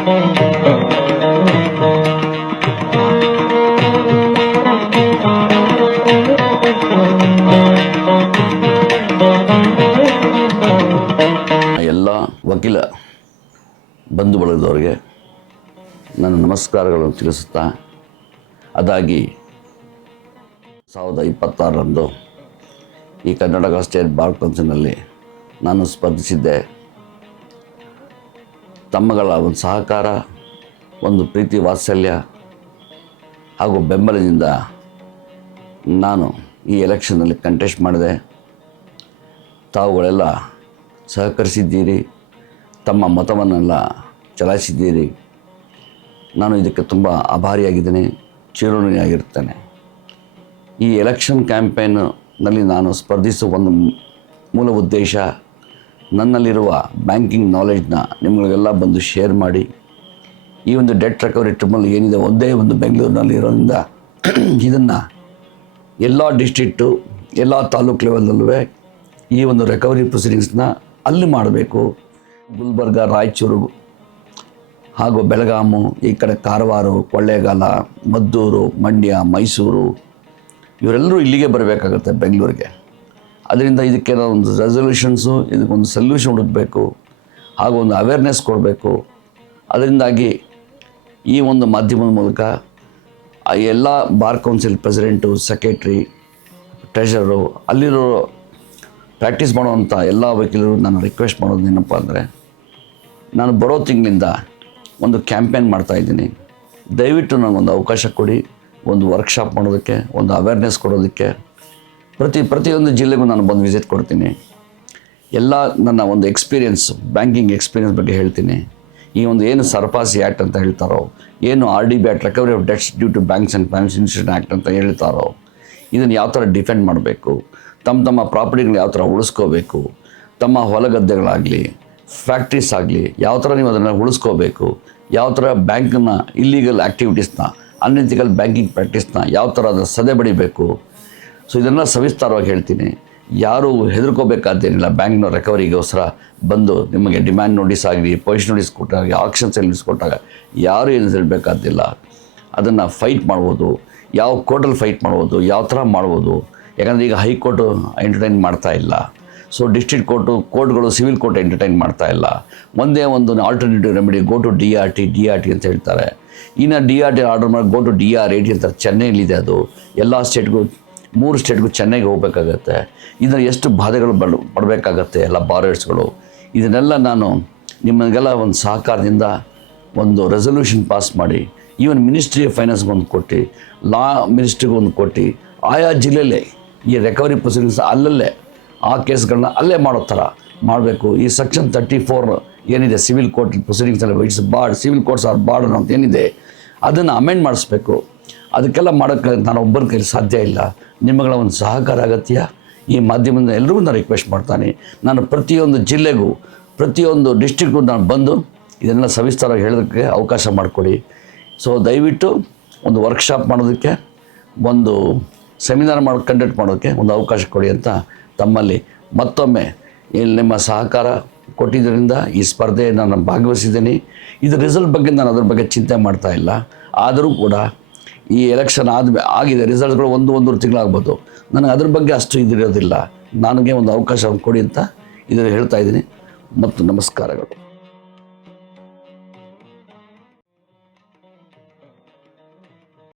ಎಲ್ಲ ವಕೀಲ ಬಂಧು ಬಳಗದವರಿಗೆ ನನ್ನ ನಮಸ್ಕಾರಗಳನ್ನು ತಿಳಿಸುತ್ತಾ, ಅದಾಗಿ 2026ರಂದು ಈ ಕರ್ನಾಟಕ ಸ್ಟೇಟ್ ಬಾರ್ ಕೌನ್ಸಿಲ್ನಲ್ಲಿ ನಾನು ಸ್ಪರ್ಧಿಸಿದ್ದೆ. ತಮ್ಮಗಳ ಒಂದು ಸಹಕಾರ, ಒಂದು ಪ್ರೀತಿ ವಾತ್ಸಲ್ಯ ಹಾಗೂ ಬೆಂಬಲದಿಂದ ನಾನು ಈ ಎಲೆಕ್ಷನ್ನಲ್ಲಿ ಕಂಟೆಸ್ಟ್ ಮಾಡಿದೆ. ತಾವುಗಳೆಲ್ಲ ಸಹಕರಿಸಿದ್ದೀರಿ, ತಮ್ಮ ಮತವನ್ನೆಲ್ಲ ಚಲಾಯಿಸಿದ್ದೀರಿ. ನಾನು ಇದಕ್ಕೆ ತುಂಬ ಆಭಾರಿಯಾಗಿದ್ದೇನೆ, ಚಿರಋಣಿಯಾಗಿರ್ತೇನೆ. ಈ ಎಲೆಕ್ಷನ್ ಕ್ಯಾಂಪೇನ್ನಲ್ಲಿ ನಾನು ಸ್ಪರ್ಧಿಸುವ ಒಂದು ಮೂಲ ಉದ್ದೇಶ, ನನ್ನಲ್ಲಿರುವ ಬ್ಯಾಂಕಿಂಗ್ ನಾಲೆಡ್ಜ್ನ ನಿಮಗೆಲ್ಲ ಬಂದು ಶೇರ್ ಮಾಡಿ, ಈ ಒಂದು ಡೆಟ್ ರಿಕವರಿ ಟ್ರಿಬ್ಯುನಲ್ ಏನಿದೆ ಒಂದೇ ಒಂದು ಬೆಂಗಳೂರಿನಲ್ಲಿ ಇರೋದ್ರಿಂದ ಇದನ್ನು ಎಲ್ಲ ಡಿಸ್ಟ್ರಿಕ್ಟು, ಎಲ್ಲ ತಾಲೂಕು ಲೆವೆಲಲ್ಲೂ ಈ ಒಂದು ರಿಕವರಿ ಪ್ರೊಸೀಡಿಂಗ್ಸ್ನ ಅಲ್ಲಿ ಮಾಡಬೇಕು. ಗುಲ್ಬರ್ಗ, ರಾಯಚೂರು ಹಾಗೂ ಬೆಳಗಾಮು, ಈ ಕಡೆ ಕಾರವಾರ, ಕೊಳ್ಳೇಗಾಲ, ಮದ್ದೂರು, ಮಂಡ್ಯ, ಮೈಸೂರು ಇವರೆಲ್ಲರೂ ಇಲ್ಲಿಗೆ ಬರಬೇಕಾಗುತ್ತೆ ಬೆಂಗಳೂರಿಗೆ. ಅದರಿಂದ ಇದಕ್ಕೆ ಒಂದು ರೆಸಲ್ಯೂಷನ್ಸು, ಇದಕ್ಕೊಂದು ಸೊಲ್ಯೂಷನ್ ಹುಡುಕಬೇಕು ಹಾಗೂ ಒಂದು ಅವೇರ್ನೆಸ್ ಕೊಡಬೇಕು. ಅದರಿಂದಾಗಿ ಈ ಒಂದು ಮಾಧ್ಯಮದ ಮೂಲಕ ಎಲ್ಲ ಬಾರ್ ಕೌನ್ಸಿಲ್ ಪ್ರೆಸಿಡೆಂಟು, ಸೆಕ್ರೆಟ್ರಿ, ಟ್ರೆಷರರು, ಅಲ್ಲಿರೋ ಪ್ರಾಕ್ಟೀಸ್ ಮಾಡುವಂಥ ಎಲ್ಲ ವಕೀಲರು ನಾನು ರಿಕ್ವೆಸ್ಟ್ ಮಾಡೋದು ಏನಪ್ಪ ಅಂದರೆ, ನಾನು ಬರೋ ತಿಂಗಳಿಂದ ಒಂದು ಕ್ಯಾಂಪೇನ್ ಮಾಡ್ತಾಯಿದ್ದೀನಿ. ದಯವಿಟ್ಟು ನನಗೊಂದು ಅವಕಾಶ ಕೊಡಿ, ಒಂದು ವರ್ಕ್ಶಾಪ್ ಮಾಡೋದಕ್ಕೆ, ಒಂದು ಅವೇರ್ನೆಸ್ ಕೊಡೋದಕ್ಕೆ. ಪ್ರತಿಯೊಂದು ಜಿಲ್ಲೆಗೂ ನಾನು ಬಂದು ವಿಸಿಟ್ ಕೊಡ್ತೀನಿ. ಎಲ್ಲ ನನ್ನ ಒಂದು ಎಕ್ಸ್ಪೀರಿಯೆನ್ಸ್, ಬ್ಯಾಂಕಿಂಗ್ ಎಕ್ಸ್ಪೀರಿಯೆನ್ಸ್ ಬಗ್ಗೆ ಹೇಳ್ತೀನಿ. ಈ ಒಂದು ಏನು ಸರ್ಪಾಸಿ ಆ್ಯಕ್ಟ್ ಅಂತ ಹೇಳ್ತಾರೋ, ಏನು RDB act, recovery of debts due to banks and financial institution act ಅಂತ ಹೇಳ್ತಾರೋ, ಇದನ್ನು ಯಾವ ಥರ ಡಿಫೆಂಡ್ ಮಾಡಬೇಕು, ತಮ್ಮ ಪ್ರಾಪರ್ಟಿಗಳನ್ನ ಯಾವ ಥರ ಉಳಿಸ್ಕೋಬೇಕು, ತಮ್ಮ ಹೊಲಗದ್ದೆಗಳಾಗಲಿ, ಫ್ಯಾಕ್ಟ್ರೀಸ್ ಆಗಲಿ ಯಾವ ಥರ ನೀವು ಅದನ್ನು ಉಳಿಸ್ಕೋಬೇಕು, ಯಾವ ಥರ ಬ್ಯಾಂಕನ್ನ ಇಲ್ಲೀಗಲ್ ಆ್ಯಕ್ಟಿವಿಟೀಸ್ನ, ಅನ್ಎಥಿಕಲ್ ಬ್ಯಾಂಕಿಂಗ್ ಪ್ರಾಕ್ಟೀಸ್ನ ಯಾವ ಥರ ಅದನ್ನು ಸದೆ ಬಡಿಬೇಕು. ಸೊ ಇದನ್ನೆಲ್ಲ ಸವಿಸ್ತಾರವಾಗಿ ಹೇಳ್ತೀನಿ. ಯಾರೂ ಹೆದರ್ಕೋಬೇಕಾದ್ದೇನಿಲ್ಲ. ಬ್ಯಾಂಕ್ನ ರಿಕವರಿಗೋಸ್ಕರ ಬಂದು ನಿಮಗೆ ಡಿಮ್ಯಾಂಡ್ ನೋಟಿಸ್ ಆಗಲಿ, ಪೊಸಿಷನ್ ನೋಟಿಸ್ ಕೊಟ್ಟಾಗ, ಆಕ್ಷನ್ ಸೆಲ್ಯೂಸ್ ಕೊಟ್ಟಾಗ ಯಾರೂ ಏನು ಹೇಳಬೇಕಾದ್ದಿಲ್ಲ. ಅದನ್ನು ಫೈಟ್ ಮಾಡ್ಬೋದು, ಯಾವ ಕೋರ್ಟಲ್ಲಿ ಫೈಟ್ ಮಾಡ್ಬೋದು, ಯಾವ ಥರ ಮಾಡ್ಬೋದು. ಯಾಕಂದರೆ ಈಗ ಹೈಕೋರ್ಟು ಎಂಟರ್ಟೈನ್ ಮಾಡ್ತಾ ಇಲ್ಲ. ಸೊ ಡಿಸ್ಟ್ರಿಕ್ಟ್ ಕೋರ್ಟ್ಗಳು ಸಿವಿಲ್ ಕೋರ್ಟ್ ಎಂಟರ್ಟೈನ್ ಮಾಡ್ತಾ ಇಲ್ಲ. ಒಂದೇ ಒಂದು alternative remedy, go to DRT ಅಂತ ಹೇಳ್ತಾರೆ. ಇನ್ನು DRT ಆರ್ಡರ್ ಮಾಡಿ ಗೋ ಟು DRAT ಅಂತಾರೆ. ಚೆನ್ನೈಲಿದೆ ಅದು. ಎಲ್ಲ ಸ್ಟೇಟ್ಗೂ, 3 ಸ್ಟೇಟ್ಗೂ ಚೆನ್ನೈಗೆ ಹೋಗಬೇಕಾಗತ್ತೆ. ಇದನ್ನು ಎಷ್ಟು ಬಾಧೆಗಳು ಪಡಬೇಕಾಗತ್ತೆ ಎಲ್ಲ ಬಾರೋಯರ್ಸ್ಗಳು. ಇದನ್ನೆಲ್ಲ ನಾನು ನಿಮಗೆಲ್ಲ ಒಂದು ಸಹಕಾರದಿಂದ ಒಂದು ರೆಸಲ್ಯೂಷನ್ ಪಾಸ್ ಮಾಡಿ, ಈವನ್ ಮಿನಿಸ್ಟ್ರಿ ಆಫ್ ಫೈನಾನ್ಸ್ಗೆ ಒಂದು ಕೊಟ್ಟು, ಲಾ ಮಿನಿಸ್ಟ್ರಿಗೆ ಒಂದು ಕೊಟ್ಟು, ಆಯಾ ಜಿಲ್ಲೆಯಲ್ಲೇ ಈ ರಿಕವರಿ ಪ್ರೊಸೀಡಿಂಗ್ಸ್ ಅಲ್ಲಲ್ಲೇ ಆ ಕೇಸ್ಗಳನ್ನ ಅಲ್ಲೇ ಮಾಡೋ ಥರ ಮಾಡಬೇಕು. ಈ ಸೆಕ್ಷನ್ 34 ಏನಿದೆ ಸಿವಿಲ್ ಕೋರ್ಟ್ ಪ್ರೊಸೀಡಿಂಗ್ಸಲ್ಲಿ, it's barred, civil courts are barred ಅನ್ನೋದು ಏನಿದೆ ಅದನ್ನು ಅಮೆಂಡ್ ಮಾಡಿಸ್ಬೇಕು. ಅದಕ್ಕೆಲ್ಲ ಮಾಡೋಕ್ಕೆ ನಾನು ಒಬ್ಬರ ಕೈಲಿ ಸಾಧ್ಯ ಇಲ್ಲ. ನಿಮ್ಮಗಳ ಒಂದು ಸಹಕಾರ ಅಗತ್ಯ. ಈ ಮಾಧ್ಯಮದಿಂದ ಎಲ್ಲರಿಗೂ ನಾನು ರಿಕ್ವೆಸ್ಟ್ ಮಾಡ್ತಾನೆ. ನಾನು ಪ್ರತಿಯೊಂದು ಜಿಲ್ಲೆಗೂ, ಪ್ರತಿಯೊಂದು ಡಿಸ್ಟ್ರಿಕ್ಗೂ ನಾನು ಬಂದು ಇದನ್ನೆಲ್ಲ ಸವಿಸ್ತಾರವಾಗಿ ಹೇಳೋದಕ್ಕೆ ಅವಕಾಶ ಮಾಡಿಕೊಡಿ. ಸೊ ದಯವಿಟ್ಟು ಒಂದು ವರ್ಕ್ಶಾಪ್ ಮಾಡೋದಕ್ಕೆ, ಒಂದು ಸೆಮಿನಾರ್ ಕಂಡಕ್ಟ್ ಮಾಡೋಕ್ಕೆ ಒಂದು ಅವಕಾಶ ಕೊಡಿ ಅಂತ ತಮ್ಮಲ್ಲಿ ಮತ್ತೊಮ್ಮೆ ನಿಮ್ಮ ಸಹಕಾರ ಕೊಟ್ಟಿದ್ದರಿಂದ ಈ ಸ್ಪರ್ಧೆಯನ್ನು ನಾನು ಭಾಗವಹಿಸಿದ್ದೀನಿ. ಇದು ರಿಸಲ್ಟ್ ಬಗ್ಗೆ ನಾನು ಅದ್ರ ಬಗ್ಗೆ ಚಿಂತೆ ಮಾಡ್ತಾ ಇಲ್ಲ. ಆದರೂ ಕೂಡ ಈ ಎಲೆಕ್ಷನ್ ಆಗಿದೆ, ರಿಸಲ್ಟ್ಗಳು ಒಂದೂವರೆ ತಿಂಗಳಾಗ್ಬೋದು. ನನಗೆ ಅದ್ರ ಬಗ್ಗೆ ಅಷ್ಟು ಇದಿರೋದಿಲ್ಲ. ನನಗೆ ಒಂದು ಅವಕಾಶ ಕೊಡಿ ಅಂತ ಇದನ್ನು ಹೇಳ್ತಾ ಇದ್ದೀನಿ. ಮತ್ತು ನಮಸ್ಕಾರಗಳು.